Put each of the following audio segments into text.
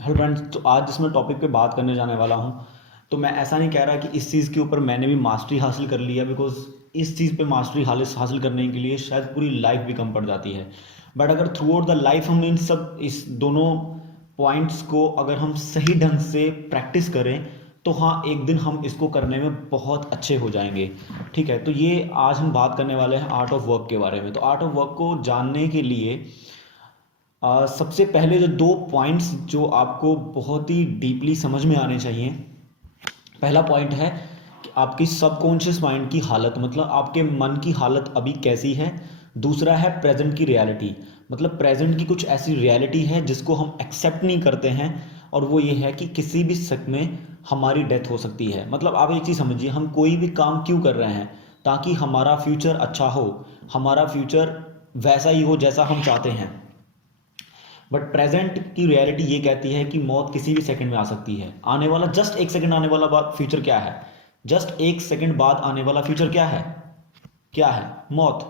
Hello friends, तो आज जिस मैं टॉपिक पे बात करने जाने वाला हूँ, तो मैं ऐसा नहीं कह रहा कि इस चीज़ के ऊपर मैंने भी मास्टरी हासिल कर लिया, बिकॉज इस चीज़ पे मास्टरी हासिल करने के लिए शायद पूरी लाइफ भी कम पड़ जाती है। बट अगर थ्रू आउट द लाइफ हम इस दोनों पॉइंट्स को अगर हम सही ढंग से प्रैक्टिस करें, तो हाँ, एक दिन हम इसको करने में बहुत अच्छे हो जाएंगे। ठीक है, तो ये आज हम बात करने वाले हैं आर्ट ऑफ वर्क के बारे में। तो आर्ट ऑफ वर्क को जानने के लिए सबसे पहले जो दो पॉइंट्स जो आपको बहुत ही डीपली समझ में आने चाहिए। पहला पॉइंट है कि आपकी सबकॉन्शियस माइंड की हालत, मतलब आपके मन की हालत अभी कैसी है। दूसरा है प्रेजेंट की रियलिटी, मतलब प्रेजेंट की कुछ ऐसी रियलिटी है जिसको हम एक्सेप्ट नहीं करते हैं, और वो ये है कि किसी भी सेकंड में हमारी डेथ हो सकती है। मतलब आप एक चीज़ समझिए, हम कोई भी काम क्यों कर रहे हैं? ताकि हमारा फ्यूचर अच्छा हो, हमारा फ्यूचर वैसा ही हो जैसा हम चाहते हैं। बट प्रेजेंट की रियलिटी ये कहती है कि मौत किसी भी सेकंड में आ सकती है। आने वाला जस्ट एक सेकंड आने वाला बाद फ्यूचर क्या है? जस्ट एक सेकंड बाद आने वाला फ्यूचर क्या है? क्या है? मौत।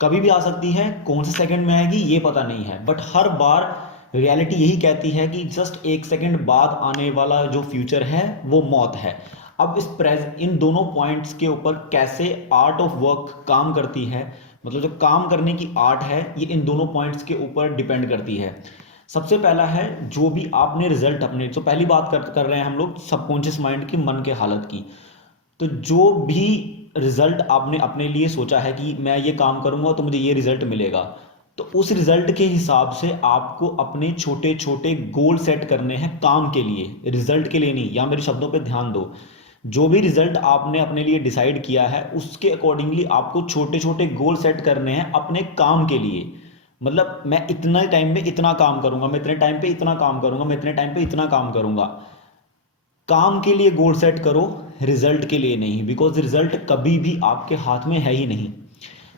कभी भी आ सकती है, कौन से सेकंड में आएगी ये पता नहीं है, बट हर बार रियलिटी यही कहती है कि जस्ट एक सेकंड बाद आने वाला जो फ्यूचर है वो मौत है। अब इन दोनों पॉइंट्स के ऊपर कैसे आर्ट ऑफ वर्क काम करती है, मतलब जो काम करने की आर्ट है, ये इन दोनों पॉइंट्स के ऊपर डिपेंड करती है। सबसे पहला है, जो भी आपने रिजल्ट अपने, तो पहली बात कर रहे हैं हम लोग सबकॉन्शियस माइंड की, मन के हालत की। तो जो भी रिजल्ट आपने अपने लिए सोचा है कि मैं ये काम करूंगा तो मुझे ये रिजल्ट मिलेगा, तो उस रिजल्ट के हिसाब से आपको अपने छोटे छोटे गोल सेट करने हैं काम के लिए, रिजल्ट के लिए नहीं। या मेरे शब्दों पे ध्यान दो, जो भी रिजल्ट आपने अपने लिए डिसाइड किया है उसके अकॉर्डिंगली आपको छोटे छोटे गोल सेट करने हैं अपने काम के लिए। मतलब मैं इतना टाइम में इतना काम करूंगा, मैं इतने टाइम पे इतना काम करूंगा, मैं इतने टाइम पे इतना काम करूंगा। काम के लिए गोल सेट करो, रिजल्ट के लिए नहीं, बिकॉज रिजल्ट कभी भी आपके हाथ में है ही नहीं।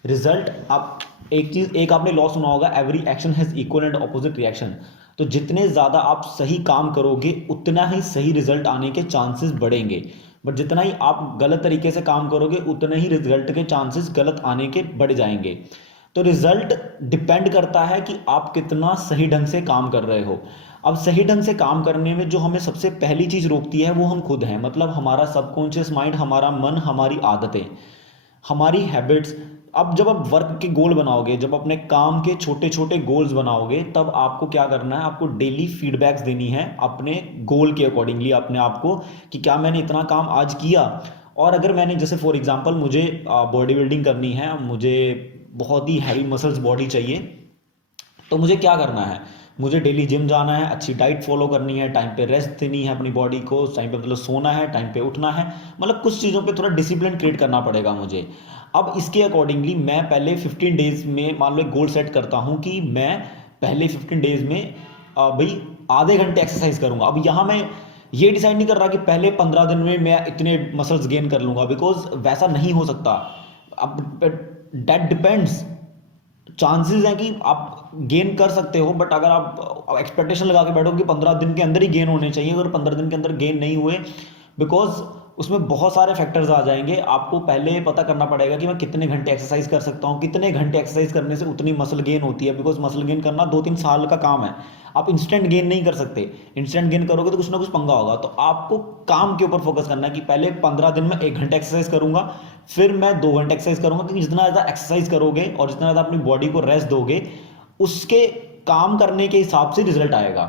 रिजल्ट, आप एक आपने लॉ सुना होगा, every action has equal and opposite reaction. तो जितने ज़्यादा आप सही काम करोगे उतना ही सही रिजल्ट आने के चांसेस बढ़ेंगे, बट जितना ही आप गलत तरीके से काम करोगे उतने ही रिजल्ट के चांसेस गलत आने के बढ़ जाएंगे। तो रिजल्ट डिपेंड करता है कि आप कितना सही ढंग से काम कर रहे हो। अब सही ढंग से काम करने में जो हमें सबसे पहली चीज रोकती है वो हम खुद हैं, मतलब हमारा सबकॉन्शियस माइंड, हमारा मन, हमारी आदतें, हमारी हैबिट्स। अब जब आप वर्क के गोल बनाओगे, जब अपने काम के छोटे छोटे गोल्स बनाओगे, तब आपको क्या करना है? आपको डेली फीडबैक्स देनी है अपने गोल के अकॉर्डिंगली अपने आप को, कि क्या मैंने इतना काम आज किया। और अगर मैंने, जैसे फॉर एग्जांपल, मुझे बॉडी बिल्डिंग करनी है, मुझे बहुत ही हैवी मसल्स बॉडी चाहिए, तो मुझे क्या करना है? मुझे डेली जिम जाना है, अच्छी डाइट फॉलो करनी है, टाइम पे रेस्ट देनी है अपनी बॉडी को, टाइम पे मतलब सोना है, टाइम पे उठना है। मतलब कुछ चीज़ों पे थोड़ा डिसिप्लिन क्रिएट करना पड़ेगा मुझे। अब इसके अकॉर्डिंगली मैं पहले 15 डेज में मान लो एक गोल सेट करता हूँ कि मैं पहले 15 डेज में भाई आधे घंटे एक्सरसाइज करूंगा। अब यहाँ मैं ये डिसाइड नहीं कर रहा कि पहले 15 दिन में मैं इतने मसल्स गेन कर लूंगा, बिकॉज वैसा नहीं हो सकता। अब डेट डिपेंड्स। चांसेस हैं कि आप गेन कर सकते हो, बट अगर आप एक्सपेक्टेशन लगा के बैठो कि 15 दिन के अंदर ही गेन होने चाहिए, अगर 15 दिन के अंदर गेन नहीं हुए, बिकॉज उसमें बहुत सारे फैक्टर्स आ जाएंगे। आपको पहले पता करना पड़ेगा कि मैं कितने घंटे एक्सरसाइज कर सकता हूँ, कितने घंटे एक्सरसाइज करने से उतनी मसल गेन होती है, बिकॉज मसल गेन करना 2-3 साल का काम है। आप इंस्टेंट गेन नहीं कर सकते। इंस्टेंट गेन करोगे तो कुछ ना कुछ पंगा होगा। तो आपको काम के ऊपर फोकस करना है कि पहले 15 दिन में 1 घंटा एक्सरसाइज करूंगा, फिर मैं 2 घंटे एक्सरसाइज करूंगा, क्योंकि जितना ज़्यादा एक्सरसाइज करोगे और जितना ज़्यादा अपनी बॉडी को रेस्ट दोगे, उसके काम करने के हिसाब से रिजल्ट आएगा।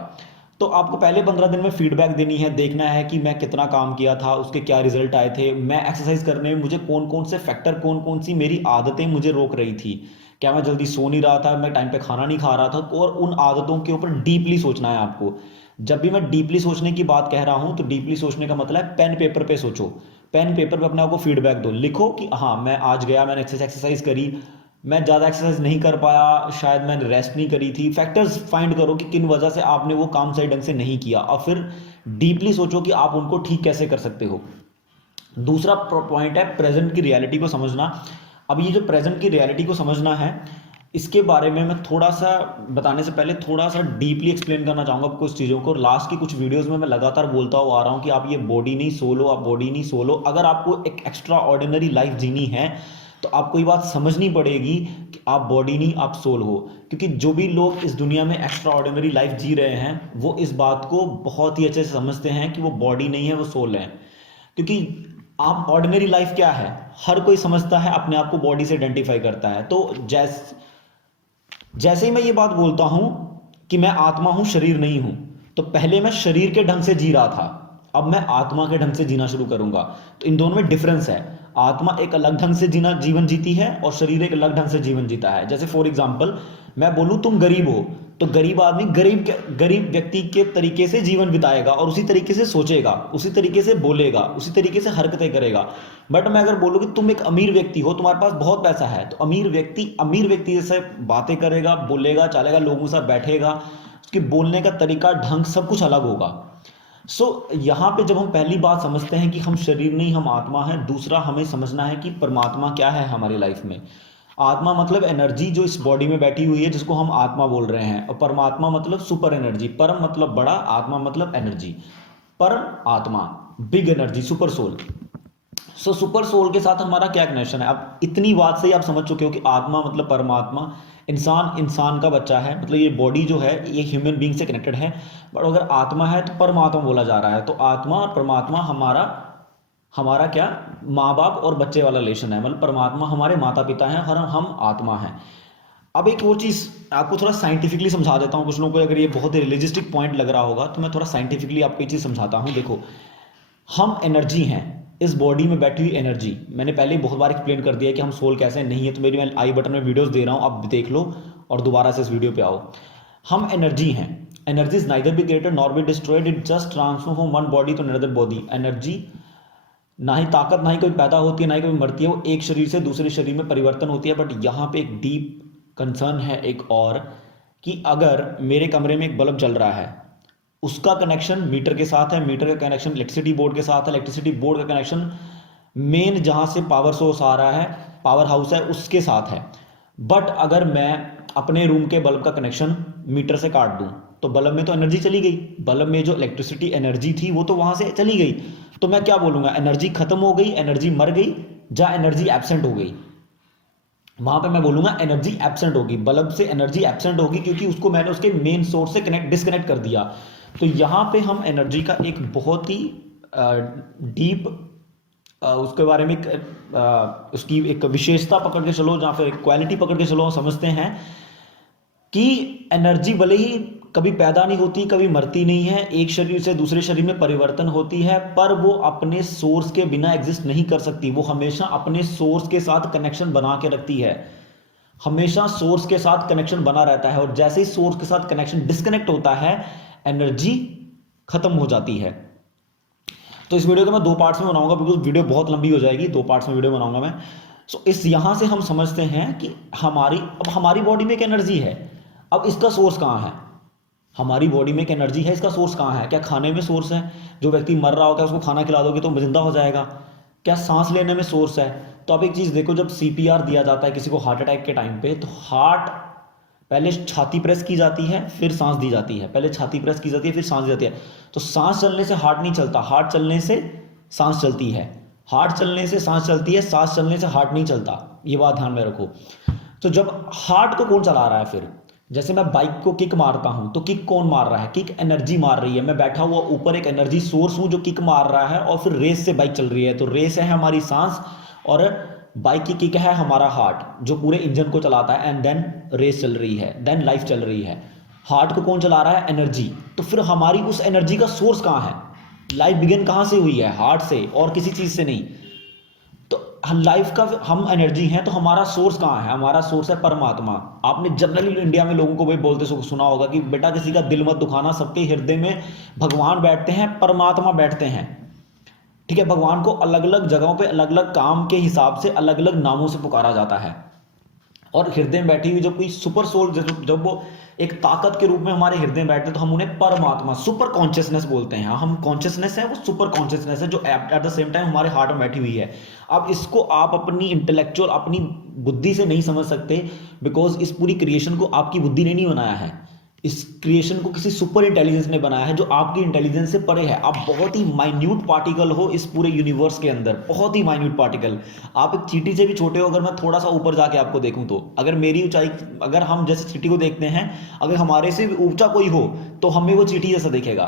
तो आपको पहले 15 दिन में फीडबैक देनी है, देखना है कि मैं कितना काम किया था, उसके क्या रिजल्ट आए थे, मैं एक्सरसाइज करने में मुझे कौन कौन से फैक्टर, कौन कौन सी मेरी आदतें मुझे रोक रही थी। क्या मैं जल्दी सो नहीं रहा था, मैं टाइम पे खाना नहीं खा रहा था, और उन आदतों के ऊपर डीपली सोचना है आपको। जब भी मैं डीपली सोचने की बात कह रहा हूं, तो डीपली सोचने का मतलब है पेन पेपर पे सोचो। पेन पेपर पे अपने आप को फीडबैक दो, लिखो कि हाँ, मैं आज गया, मैंने एक्सरसाइज करी, मैं ज़्यादा एक्सरसाइज नहीं कर पाया, शायद मैंने रेस्ट नहीं करी थी। फैक्टर्स फाइंड करो कि किन वजह से आपने वो काम सही ढंग से नहीं किया, और फिर डीपली सोचो कि आप उनको ठीक कैसे कर सकते हो। दूसरा पॉइंट है प्रेजेंट की रियलिटी को समझना। अब ये जो प्रेजेंट की रियलिटी को समझना है, इसके बारे में मैं थोड़ा सा बताने से पहले थोड़ा सा डीपली एक्सप्लेन करना चाहूँगा कुछ चीज़ों को। लास्ट की कुछ वीडियोस में मैं लगातार बोलता हुआ आ रहा हूँ कि आप ये बॉडी नहीं सो लो, आप बॉडी नहीं सो लो। अगर आपको एक एक्स्ट्रा ऑर्डिनरी लाइफ जीनी है, तो आपको ये बात समझनी पड़ेगी कि आप बॉडी नहीं, आप सोल हो। क्योंकि जो भी लोग इस दुनिया में एक्स्ट्रा ऑर्डिनरी लाइफ जी रहे हैं वो इस बात को बहुत ही अच्छे से समझते हैं कि वो बॉडी नहीं है, वो सोल है। क्योंकि आप ऑर्डिनरी लाइफ क्या है, हर कोई समझता है, अपने आप को बॉडी से आइडेंटिफाई करता है। तो जैसे ही मैं ये बात बोलता हूं कि मैं आत्मा हूं, शरीर नहीं हूं, तो पहले मैं शरीर के ढंग से जी रहा था, अब मैं आत्मा के ढंग से जीना शुरू करूंगा। तो इन दोनों में डिफरेंस है। आत्मा एक अलग ढंग से जीवन जीती है और शरीर एक अलग ढंग से जीवन जीता है। जैसे फॉर एग्जांपल मैं बोलूं तुम गरीब हो, तो गरीब आदमी गरीब व्यक्ति के तरीके से जीवन बिताएगा और उसी तरीके से सोचेगा, उसी तरीके से बोलेगा, उसी तरीके से हरकतें करेगा। बट मैं अगर बोलूं कि तुम एक अमीर व्यक्ति हो, तुम्हारे पास बहुत पैसा है, तो अमीर व्यक्ति जैसे बातें करेगा, बोलेगा, चलेगा, लोगों के साथ बैठेगा, उसके बोलने का तरीका, ढंग, सब कुछ अलग होगा। यहाँ पे जब हम पहली बात समझते हैं कि हम शरीर नहीं, हम आत्मा है। दूसरा हमें समझना है कि परमात्मा क्या है हमारी लाइफ में। आत्मा मतलब एनर्जी जो इस बॉडी में बैठी हुई है, जिसको हम आत्मा बोल रहे हैं। और परमात्मा मतलब सुपर एनर्जी। परम मतलब बड़ा, आत्मा मतलब एनर्जी। परम आत्मा, big energy, super soul. Super soul के साथ हमारा क्या कनेक्शन है? अब इतनी बात से ही आप समझ चुके हो कि आत्मा मतलब परमात्मा, इंसान का बच्चा है, मतलब ये बॉडी जो है ये ह्यूमन बीइंग से कनेक्टेड है। बट अगर आत्मा है तो परमात्मा बोला जा रहा है। तो आत्मा और परमात्मा हमारा क्या, माँ बाप और बच्चे वाला रिलेशन है। मतलब परमात्मा हमारे माता पिता हैं और हम आत्मा हैं। अब एक और चीज़ आपको थोड़ा साइंटिफिकली समझा देता हूँ। कुछ लोगों को अगर ये बहुत ही रिलीजिस्टिक पॉइंट लग रहा होगा तो मैं थोड़ा साइंटिफिकली आपको ये चीज़ समझाता हूँ। देखो, हम एनर्जी हैं, इस बॉडी में बैठी हुई एनर्जी। मैंने पहले बहुत बार एक्सप्लेन कर दिया कि हम सोल कैसे नहीं है, तो मैं आई बटन में वीडियोस दे रहा हूँ, आप देख लो और दोबारा से इस वीडियो पे आओ। हम एनर्जी हैं। Energy is neither be created nor be destroyed, it just transform from one body to another body. Energy ना ही ताकत, ना ही कोई पैदा होती है, ना ही कोई मरती है, वो एक शरीर से दूसरे शरीर में परिवर्तन होती है। बट यहाँ पे एक डीप कंसर्न है एक और, कि अगर मेरे कमरे में एक बल्ब जल रहा है, उसका कनेक्शन मीटर के साथ है, मीटर का कनेक्शन इलेक्ट्रिसिटी बोर्ड के साथ है, इलेक्ट्रिसिटी बोर्ड का कनेक्शन मेन जहां से पावर सोर्स आ रहा है, पावर हाउस है, उसके साथ है। बट अगर मैं अपने रूम के बल्ब का कनेक्शन मीटर से काट दूं, तो बल्ब में तो एनर्जी चली गई, बल्ब में जो इलेक्ट्रिसिटी एनर्जी थी वो तो वहां से चली गई। तो मैं क्या बोलूंगा, एनर्जी खत्म हो गई, एनर्जी मर गई, या एनर्जी एब्सेंट हो गई? वहां पे मैं बोलूंगा एनर्जी एब्सेंट होगी, बल्ब से एनर्जी एब्सेंट होगी, क्योंकि उसको मैंने उसके मेन सोर्स से डिस्कनेक्ट कर दिया। तो यहां पे हम एनर्जी का एक बहुत ही डीप उसके बारे में उसकी एक विशेषता पकड़ के चलो, या फिर क्वालिटी पकड़ के चलो, समझते हैं कि एनर्जी भले ही कभी पैदा नहीं होती, कभी मरती नहीं है, एक शरीर से दूसरे शरीर में परिवर्तन होती है, पर वो अपने सोर्स के बिना एग्जिस्ट नहीं कर सकती। वो हमेशा अपने सोर्स के साथ कनेक्शन बना के रखती है, हमेशा सोर्स के साथ कनेक्शन बना रहता है। और जैसे ही सोर्स के साथ कनेक्शन डिस्कनेक्ट होता है, एनर्जी खत्म हो जाती है। तो इस वीडियो को मैं 2 पार्ट्स में बनाऊंगा, बिकॉज वीडियो बहुत लंबी हो जाएगी, 2 पार्ट्स में वीडियो बनाऊंगा मैं। इस यहां से हम समझते हैं कि हमारी बॉडी में एक एनर्जी है। अब इसका सोर्स कहां है? हमारी बॉडी में एक एनर्जी है, इसका सोर्स कहां है? क्या खाने में सोर्स है? जो व्यक्ति मर रहा होगा उसको खाना खिला दोगे तो जिंदा हो जाएगा? क्या सांस लेने में सोर्स है? तो आप एक चीज देखो, जब सीपीआर दिया जाता है किसी को हार्ट अटैक के टाइम पे, तो हार्ट पहले छाती प्रेस की जाती है, फिर सांस दी जाती है। पहले छाती प्रेस की जाती है, फिर सांस दी जाती है। तो सांस चलने से हार्ट नहीं चलता, हार्ट चलने से सांस चलती है, हार्ट चलने से सांस चलती है, सांस चलने से हार्ट नहीं चलता। ये बात ध्यान में रखो। तो जब हार्ट को कौन चला रहा है फिर? जैसे मैं बाइक को किक मारता हूं, तो किक कौन मार रहा है? किक एनर्जी मार रही है। मैं बैठा हुआ ऊपर एक एनर्जी सोर्स हूं जो किक मार रहा है, और फिर रेस से बाइक चल रही है। तो रेस है हमारी सांस, और बाइक की किक है हमारा हार्ट, जो पूरे इंजन को चलाता है। एंड देन रेस चल रही है, देन लाइफ चल रही है। हार्ट को कौन चला रहा है? एनर्जी। तो फिर हमारी उस एनर्जी का सोर्स कहां है? लाइफ बिगिन कहां से हुई है? हार्ट से, और किसी चीज से नहीं। तो लाइफ का हम एनर्जी हैं, तो हमारा सोर्स कहां है? हमारा सोर्स है परमात्मा। आपने जनरली इंडिया में लोगों को वही बोलते सुना होगा कि बेटा किसी का दिल मत दुखाना, सबके हृदय में भगवान बैठते हैं, परमात्मा बैठते हैं। ठीक है, भगवान को अलग अलग जगहों पे अलग अलग काम के हिसाब से अलग अलग नामों से पुकारा जाता है। और हृदय में बैठी हुई जब कोई सुपर सोल, जब वो एक ताकत के रूप में हमारे हृदय में बैठते हैं, तो हम उन्हें परमात्मा, सुपर कॉन्शियसनेस बोलते हैं। हम कॉन्शियसनेस है, वो सुपर कॉन्शियसनेस है, जो एट द सेम टाइम हमारे हार्ट में बैठी हुई है। अब इसको आप अपनी इंटेलेक्चुअल, अपनी बुद्धि से नहीं समझ सकते, बिकॉज इस पूरी क्रिएशन को आपकी बुद्धि ने नहीं बनाया है। इस क्रिएशन को किसी सुपर इंटेलिजेंस ने बनाया है जो आपकी इंटेलिजेंस से परे है। आप बहुत ही माइन्यूट पार्टिकल हो इस पूरे यूनिवर्स के अंदर, बहुत ही माइन्यूट पार्टिकल। आप एक चींटी से भी छोटे हो। अगर मैं थोड़ा सा ऊपर जाके आपको देखूं तो अगर मेरी ऊंचाई, अगर हम जैसे चींटी को देखते हैं, अगर हमारे से भी ऊंचा कोई हो तो हमें वो चींटी जैसा दिखेगा।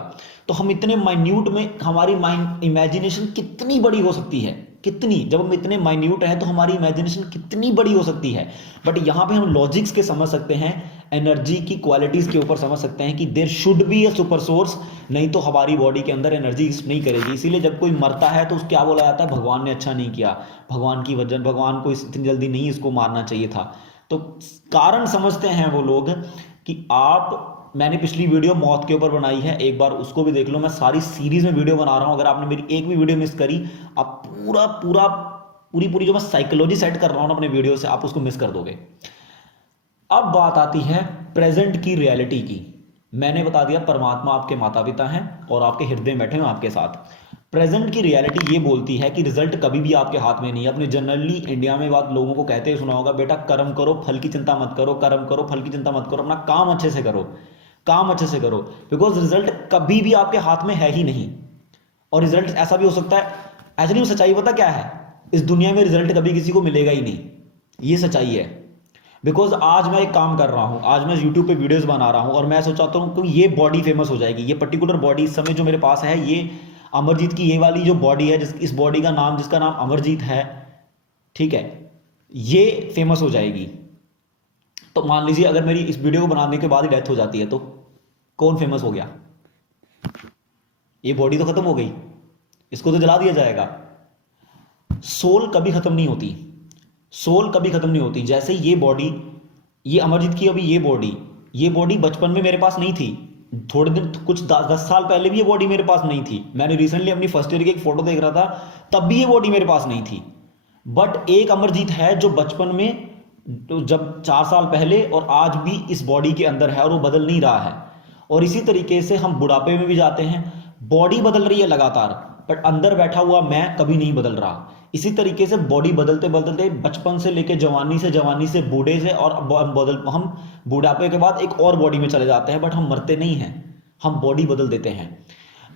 तो हम इतने माइन्यूट में, हमारी माइंड इमेजिनेशन कितनी बड़ी हो सकती है, कितनी, जब हम इतने माइन्यूट हैं तो हमारी इमेजिनेशन कितनी बड़ी हो सकती है। बट यहाँ पे हम लॉजिक्स के समझ सकते हैं, एनर्जी की क्वालिटीज के ऊपर समझ सकते हैं कि there should be a super source, नहीं तो हमारी बॉडी के अंदर एनर्जी नहीं करेगी। इसीलिए जब कोई मरता है तो क्या बोला जाता है, भगवान ने अच्छा नहीं किया, भगवान की वजह, भगवान को इतनी जल्दी नहीं इसको मारना चाहिए था। तो कारण समझते हैं वो लोग कि आप, मैंने पिछली वीडियो मौत के ऊपर बनाई है, एक बार उसको भी देख लो। मैं सारी सीरीज में वीडियो बना रहा हूं, अगर आपने मेरी एक भी वीडियो मिस करी, आप पूरी पूरी जो मैं साइकोलॉजी सेट कर रहा हूं ना अपने वीडियो से, आप उसको मिस कर दोगे। अब बात आती है प्रेजेंट की रियलिटी की। मैंने बता दिया परमात्मा आपके माता पिता हैं और आपके हृदय में बैठे हैं आपके साथ। प्रेजेंट की रियलिटी ये बोलती है कि रिजल्ट कभी भी आपके हाथ में नहीं है। अपने जनरली इंडिया में बात लोगों को कहते हुए सुना होगा, बेटा कर्म करो फल की चिंता मत करो, कर्म करो फल की चिंता मत करो, अपना काम अच्छे से करो, काम अच्छे से करो, बिकॉज रिजल्ट कभी भी आपके हाथ में है ही नहीं। और रिजल्ट ऐसा भी हो सकता है, ऐसा नहीं, सच्चाई पता क्या है, इस दुनिया में रिजल्ट कभी किसी को मिलेगा ही नहीं, ये सच्चाई है। बिकॉज आज मैं एक काम कर रहा हूं, आज मैं यूट्यूब पे वीडियोस बना रहा हूं और मैं सोचाता हूं कि ये बॉडी फेमस हो जाएगी, ये पर्टिकुलर बॉडी इस समय जो मेरे पास है, ये अमरजीत की ये वाली जो बॉडी है, इस बॉडी का नाम, जिसका नाम अमरजीत है, ठीक है, ये फेमस हो जाएगी। तो मान लीजिए अगर मेरी इस वीडियो को बनाने के बाद ही डेथ हो जाती है तो कौन फेमस हो गया? ये बॉडी तो खत्म हो गई, इसको तो जला दिया जाएगा। सोल कभी खत्म नहीं होती, सोल कभी खत्म नहीं होती। जैसे ये बॉडी, ये अमरजीत की अभी ये बॉडी बचपन में मेरे पास नहीं थी, थोड़े दिन, कुछ 10 साल पहले भी ये बॉडी मेरे पास नहीं थी। मैंने रिसेंटली अपनी फर्स्ट ईयर की एक फोटो देख रहा था, तब भी ये बॉडी मेरे पास नहीं थी। बट एक अमरजीत है जो बचपन में, तो जब 4 साल पहले और आज भी इस बॉडी के अंदर है और वो बदल नहीं रहा है। और इसी तरीके से हम बुढ़ापे में भी जाते हैं, बॉडी बदल रही है लगातार, बट अंदर बैठा हुआ मैं कभी नहीं बदल रहा। इसी तरीके से बॉडी बदलते बदलते बचपन से लेके जवानी से बूढ़े से, और हम बुढ़ापे के बाद एक और बॉडी में चले जाते हैं, बट हम मरते नहीं हैं, हम बॉडी बदल देते हैं।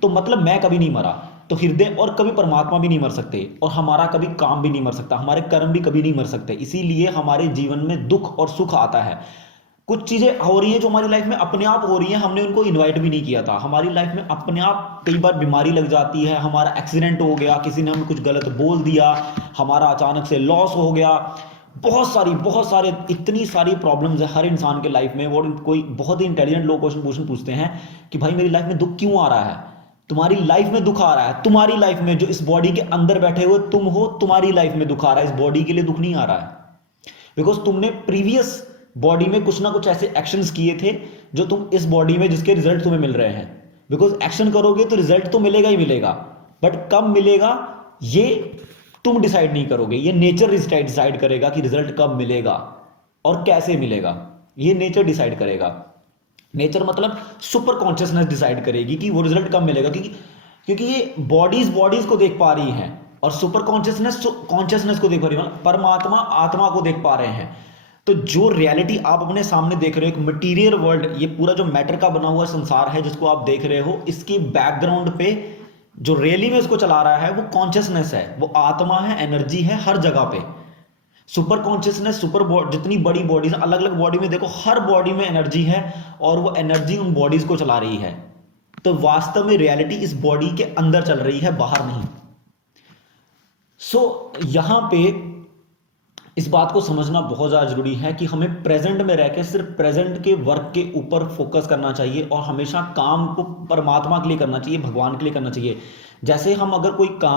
तो मतलब मैं कभी नहीं मरा, तो हृदय और कभी परमात्मा भी नहीं मर सकते, और हमारा कभी काम भी नहीं मर सकता, हमारे कर्म भी कभी नहीं मर सकते। इसीलिए हमारे जीवन में दुख और सुख आता है। कुछ चीजें हो रही है जो हमारी लाइफ में अपने आप हो रही है, हमने उनको इनवाइट भी नहीं किया था। हमारी लाइफ में अपने आप कई बार बीमारी लग जाती है, हमारा एक्सीडेंट हो गया, किसी ने हमें कुछ गलत बोल दिया, हमारा अचानक से लॉस हो गया, बहुत सारे इतनी सारी प्रॉब्लम्स है हर इंसान के लाइफ में। वो कोई बहुत ही इंटेलिजेंट लोग क्वेश्चन पूछते हैं कि भाई मेरी लाइफ में दुख क्यों आ रहा है? तुम्हारी लाइफ में दुख आ रहा है, तुम्हारी लाइफ में, जो इस बॉडी के अंदर बैठे हुए तुम हो, तुम्हारी लाइफ में दुख आ रहा है, इस बॉडी के लिए दुख नहीं आ रहा है। बिकॉज तुमने प्रीवियस बॉडी में कुछ ना कुछ ऐसे एक्शंस किए थे जो तुम इस बॉडी में, जिसके रिजल्ट तुम्हें मिल रहे हैं। बिकॉज एक्शन करोगे तो रिजल्ट तो मिलेगा ही मिलेगा, बट कब मिलेगा ये तुम डिसाइड नहीं करोगे, ये नेचर डिसाइड करेगा कि रिजल्ट कब मिलेगा और कैसे मिलेगा, ये नेचर डिसाइड करेगा। नेचर मतलब सुपर कॉन्शियसनेस डिसाइड करेगी कि वो रिजल्ट कब मिलेगा, क्योंकि ये बॉडीज को देख पा रही हैं, और सुपर कॉन्शियसनेस को देख पा रही है, परमात्मा आत्मा को देख पा रहे हैं। तो जो रियलिटी आप अपने सामने देख रहे हो, एक मटीरियल वर्ल्ड, ये पूरा जो मैटर का बना हुआ संसार है जिसको आप देख रहे हो, इसकी बैकग्राउंड पे जो रियली में इसको चला रहा है वो कॉन्शियसनेस है, वो आत्मा है, एनर्जी है हर जगह पे। सुपर कॉन्शियसनेस, जितनी बड़ी बॉडीज, अलग अलग बॉडी में देखो, हर बॉडी में एनर्जी है और वो एनर्जी उन बॉडीज को चला रही है। तो वास्तव में रियलिटी इस बॉडी के अंदर चल रही है, बाहर नहीं। यहां पे इस बात को समझना बहुत ज़्यादा जरूरी है कि हमें प्रेजेंट में रह के सिर्फ प्रेजेंट के वर्क के ऊपर फोकस करना चाहिए, और हमेशा काम को परमात्मा के लिए करना चाहिए, भगवान के लिए करना चाहिए। जैसे हम अगर कोई काम